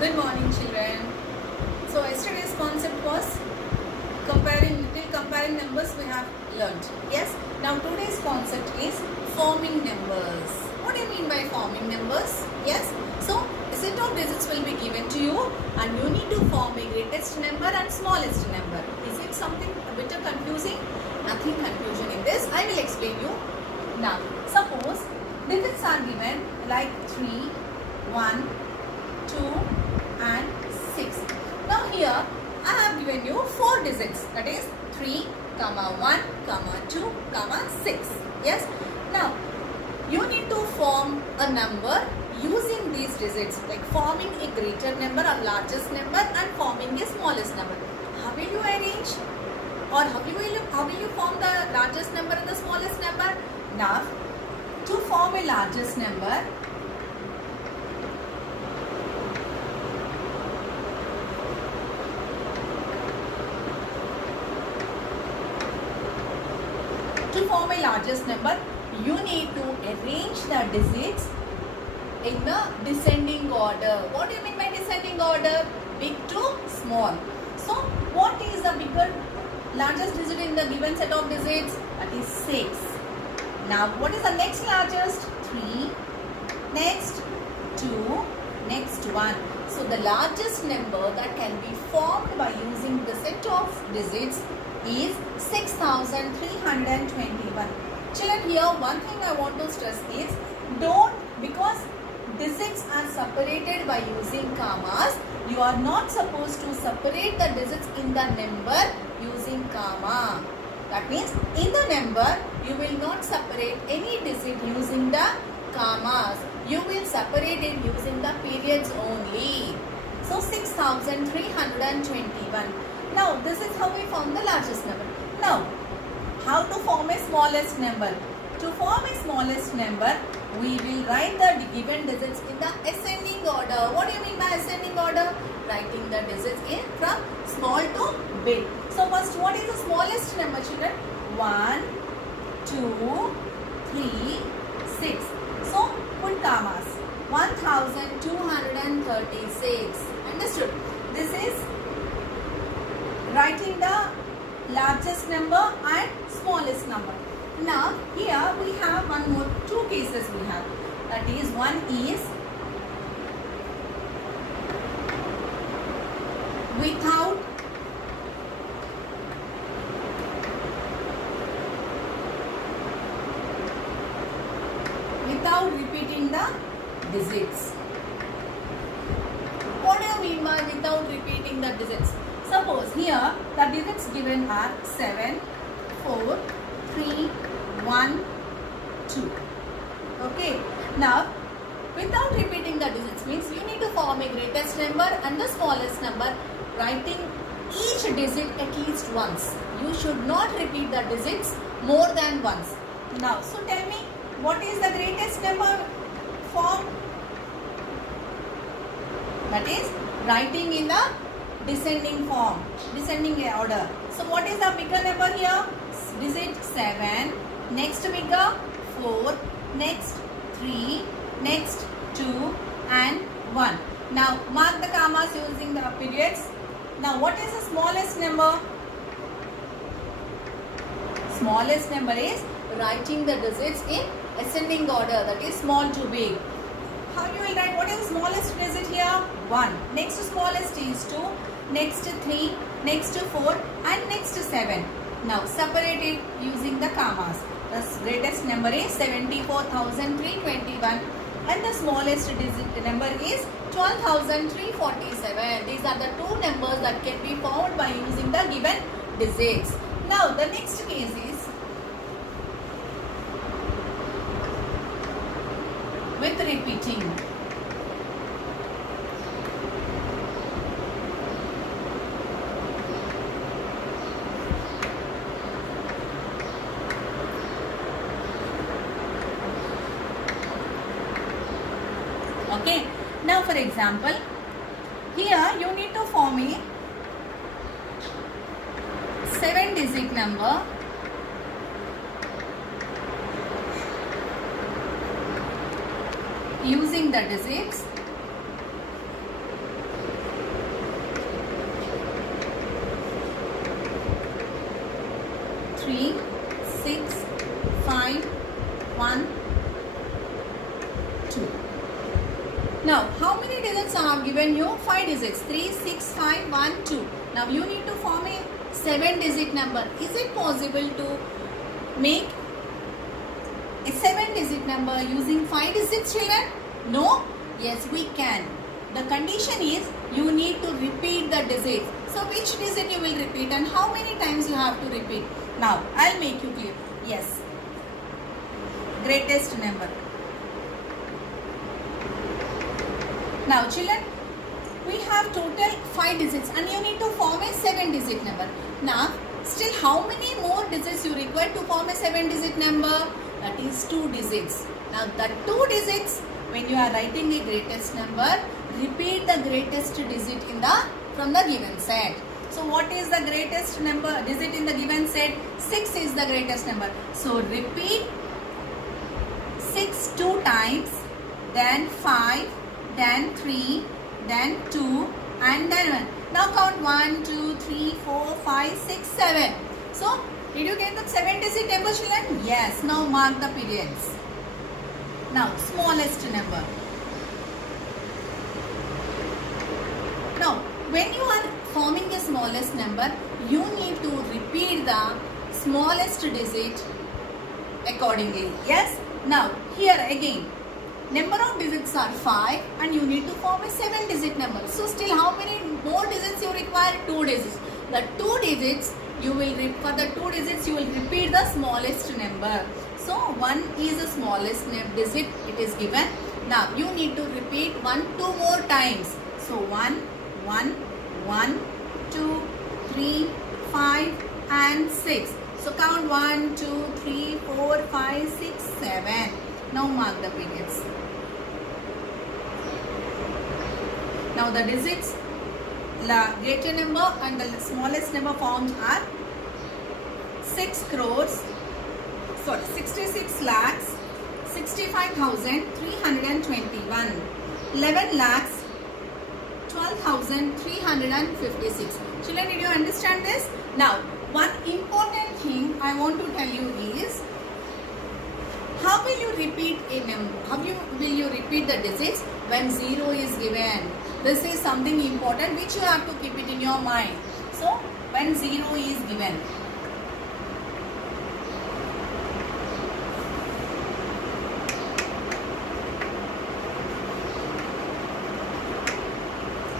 Good morning, children. So yesterday's concept was comparing numbers we have learnt. Yes. Now today's concept is forming numbers. What do you mean by forming numbers? Yes. So a set of digits will be given to you, and you need to form a greatest number and smallest number. Is it something a bit confusing? Nothing confusion in this. I will explain you. Now suppose digits are given like 3, 1, 2 and 6. Now here I have given you 4 digits, that is 3, 1, 2, 6. Yes. Now you need to form a number using these digits, like forming a greater number or largest number and forming a smallest number. How will you arrange, or how will you form the largest number and the smallest number? Now to form a largest number, you need to arrange the digits in the descending order. What do you mean by descending order? Big to small. So what is the largest digit in the given set of digits? That is 6. Now what is the next largest? 3, next 2, next 1. So the largest number that can be formed by using the set of digits is 6321. Children, here one thing I want to stress is, because digits are separated by using commas, you are not supposed to separate the digits in the number using comma. That means in the number you will not separate any digit using the commas. You will separate it using the periods only. So 6321. Now this is how we form the largest number. Now how to form a smallest number? To form a smallest number, we will write the given digits in the ascending order. What do you mean by ascending order? Writing the digits in from small to big. So first, what is the smallest number, children? 1, 2, 3, 6. So put commas. 1236. Understood? This is writing the largest number and smallest number. Now here we have two cases we have. That is, one is without repeating the digits. What do you mean by without repeating the digits? Suppose here the digits given are 7, 4, 3, 1, 2. Okay. Now without repeating the digits means you need to form a greatest number and the smallest number, writing each digit at least once. You should not repeat the digits more than once. Now, so tell me, what is the greatest number form? That is writing in the descending form, descending order. So what is the bigger number here? Digit 7, next bigger 4, next 3, next 2 and 1. Now mark the commas using the periods. Now what is the smallest number? Smallest number is writing the digits in ascending order, that is small to big. How you will write? What is the smallest digit here? 1. Next to smallest is 2, next 3, next 4 and next 7. Now separate it using the commas. The greatest number is 74,321 and the smallest digit number is 12,347. These are the two numbers that can be found by using the given digits. Now the next case is with repeating. Okay. Now for example, here you need to form a 7-digit number using the digits 2. Now, how many digits I have given you? 5 digits. 3, 6, 5, 1, 2. Now, you need to form a 7-digit number. Is it possible to make a 7-digit number using 5 digits, children? No? Yes, we can. The condition is you need to repeat the digits. So, which digit you will repeat and how many times you have to repeat? Now, I'll make you clear. Yes. Greatest number. Now, children, we have total 5 digits and you need to form a 7-digit number. Now, still how many more digits you require to form a 7-digit number? That is 2 digits. Now, the 2 digits, when you are writing a greatest number, repeat the greatest digit from the given set. So, what is the greatest number digit in the given set? 6 is the greatest number. So, repeat 6 2 times, then 5, then 3, then 2 and then 1. Now count 1, 2, 3, 4, 5, 6, 7. So, did you get the 7-digit number, children? Yes. Now mark the periods. Now, smallest number. Now, when you are forming the smallest number, you need to repeat the smallest digit accordingly. Yes? Now, here again, number of digits are 5 and you need to form a 7-digit number. So, still how many more digits you require? 2 digits. The 2 digits, for the 2 digits, you will repeat the smallest number. So, 1 is the smallest digit, it is given. Now, you need to repeat 1 2 more times. So, 1, 1, 1, 2, 3, 5 and 6. So, count 1, 2, 3, 4, 5, 6, 7. Now, mark the periods. Now, the digits, the greater number and the smallest number formed are 66 lakhs, 65,321, 11 lakhs, 12,356. Children, did you understand this? Now, one important thing I want to tell you is, how will you repeat a number? Will you repeat the digits when 0 is given? This is something important which you have to keep it in your mind. So, when 0 is given.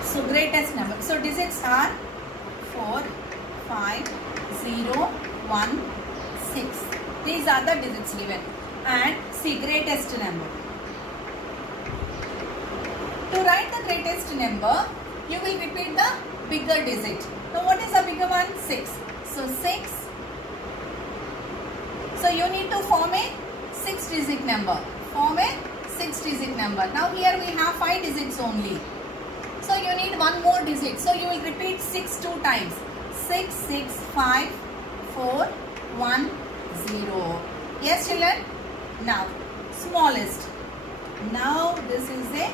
So, greatest number. So, digits are 4, 5, 0, 1, 6. These are the digits given. And see, greatest number. To write the greatest number, you will repeat the bigger digit. Now, what is the bigger one? 6. So, 6. So, you need to form a 6-digit number. Form a 6-digit number. Now, here we have 5 digits only. So, you need one more digit. So, you will repeat 6 2 times. 6, 6, 5, 4, 1, 0. Yes, children? Now, smallest. Now, this is a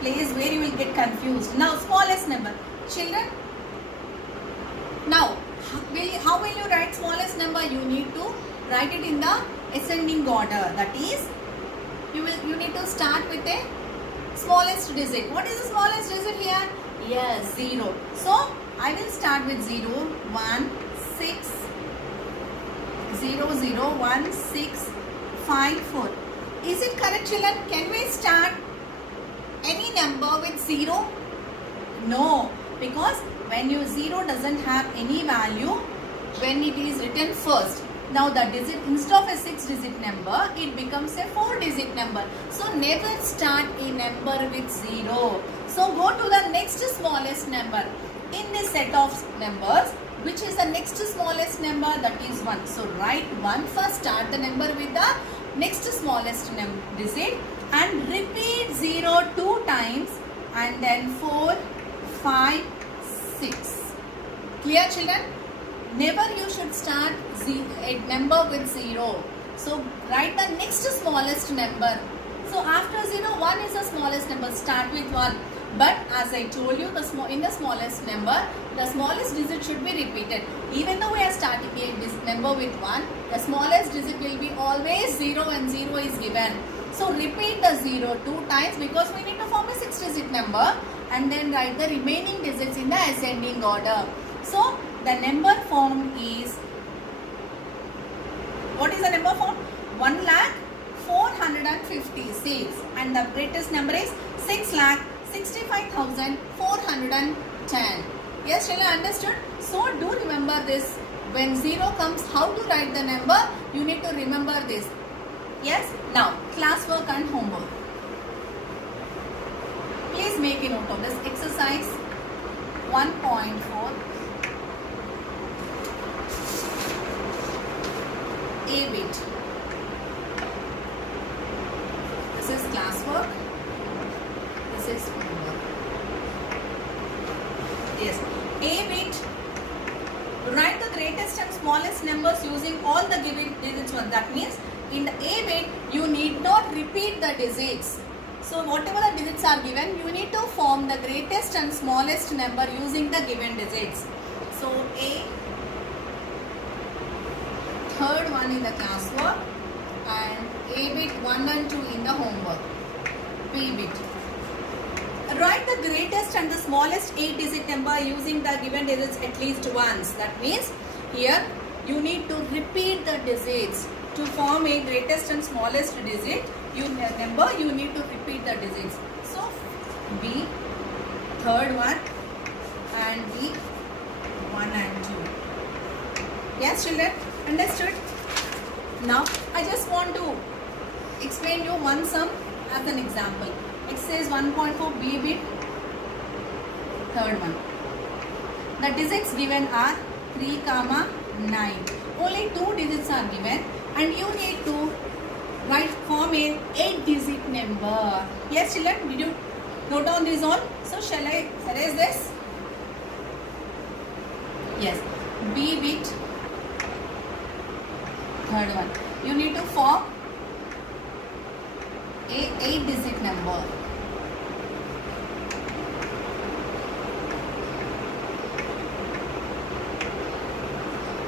place where you will get confused. Now, smallest number. Children, now, how will you write smallest number? You need to write it in the ascending order. That is, you need to start with a smallest digit. What is the smallest digit here? Yes, 0. So, I will start with 0, 1, 6, 0, 0, 1, 6, 5, 4. Is it correct, children? Can we start any number with 0? No, because when your 0 doesn't have any value when it is written first. Now the digit, instead of a 6-digit number, it becomes a 4-digit number. So never start a number with 0. So go to the next smallest number in this set of numbers. Which is the next smallest number? That is 1. So write 1 first, start the number with the next smallest digit and repeat 0 2 times and then 4, 5, 6. Clear, children? Never you should start a number with 0. So write the next smallest number. So after 0, 1 is the smallest number. Start with 1. But as I told you, in the smallest number, the smallest digit should be repeated. Even though we are starting a number with 1, the smallest digit will be always 0 when 0 is given. So repeat the 0 2 times because we need to form a 6-digit number, and then write the remaining digits in the ascending order. So the number formed is, what is the number formed? 1,456, and the greatest number is 6,65,410. Yes, shall I understood? So do remember this. When 0 comes, how to write the number? You need to remember this. Yes. Now classwork and homework. Please make a note of this exercise 1.4. A bit. This is classwork. This is homework. Yes. A bit. Write the greatest and smallest numbers using all the given digits one. That means in the A bit you need not repeat the digits. So whatever the digits are given, you need to form the greatest and smallest number using the given digits. So A, third one in the classwork, and A bit 1 and 2 in the homework. B bit. Write the greatest and the smallest 8-digit number using the given digits at least once. That means here you need to repeat the digits. To form a greatest and smallest digit number, you need to repeat the digits. So B, third one, and B, 1 and 2. Yes, children, understood? Now I just want to explain you one sum as an example. Exercise 1.4 B bit, third one. The digits given are 3, 9. Only 2 digits are given, and you need to form a 8-digit number. Yes, children, did you note down these all? So shall I erase this? Yes. B bit, third one. You need to form a 8-digit number.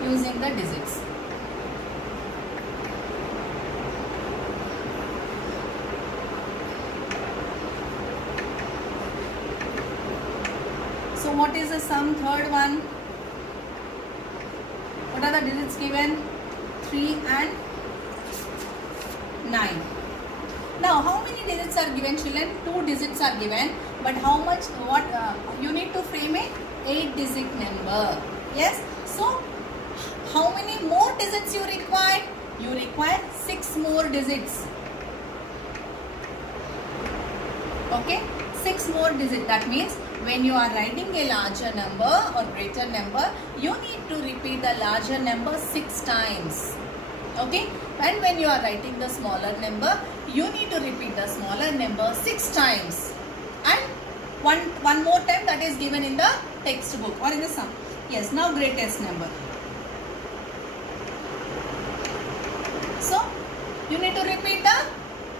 Using the digits. So what is the sum? Third one. What are the digits given? 3 and 9. Now how many digits are given, children? 2 digits are given, but how much? What you need to frame a 8-digit number. Yes. So how many more digits you require? You require 6 more digits. Okay, 6 more digits. That means when you are writing a larger number or greater number, you need to repeat the larger number 6 times. Okay, and when you are writing the smaller number, you need to repeat the smaller number 6 times, and one more time that is given in the textbook or in the sum. Yes. Now greatest number. So you need to repeat the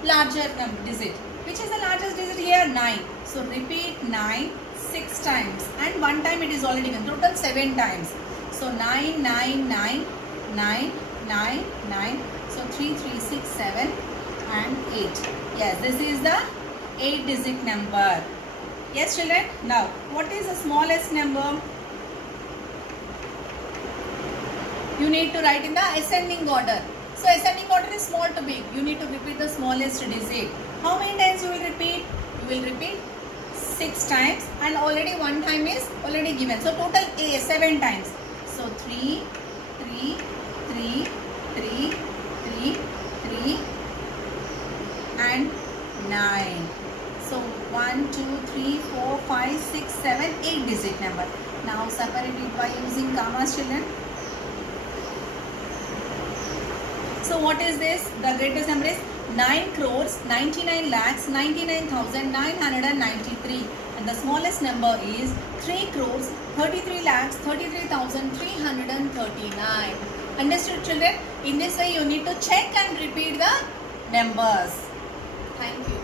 larger digit. Which is the largest digit here? 9. So repeat 9 6 times, and one time it is already given. Total 7 times. So 9 9 9 9 9 9. So 3 3 6 7 and 8. Yes, this is the 8-digit number. Yes, children. Now what is the smallest number? You need to write in the ascending order. So ascending order is small to big. You need to repeat the smallest digit. How many times you will repeat? You will repeat 6 times, and already one time is already given. So total 7 times. So 3 3 3 3 3 3 and 9. So 1 2 3 4 5 6 7 8-digit number. Now separate it by using commas, children. So what is this? The greatest number is 9 crores 99 lakhs 99,993, and the smallest number is 3 crores 33 lakhs 33,339. Understood, children? In this way you need to check and repeat the numbers. Thank you.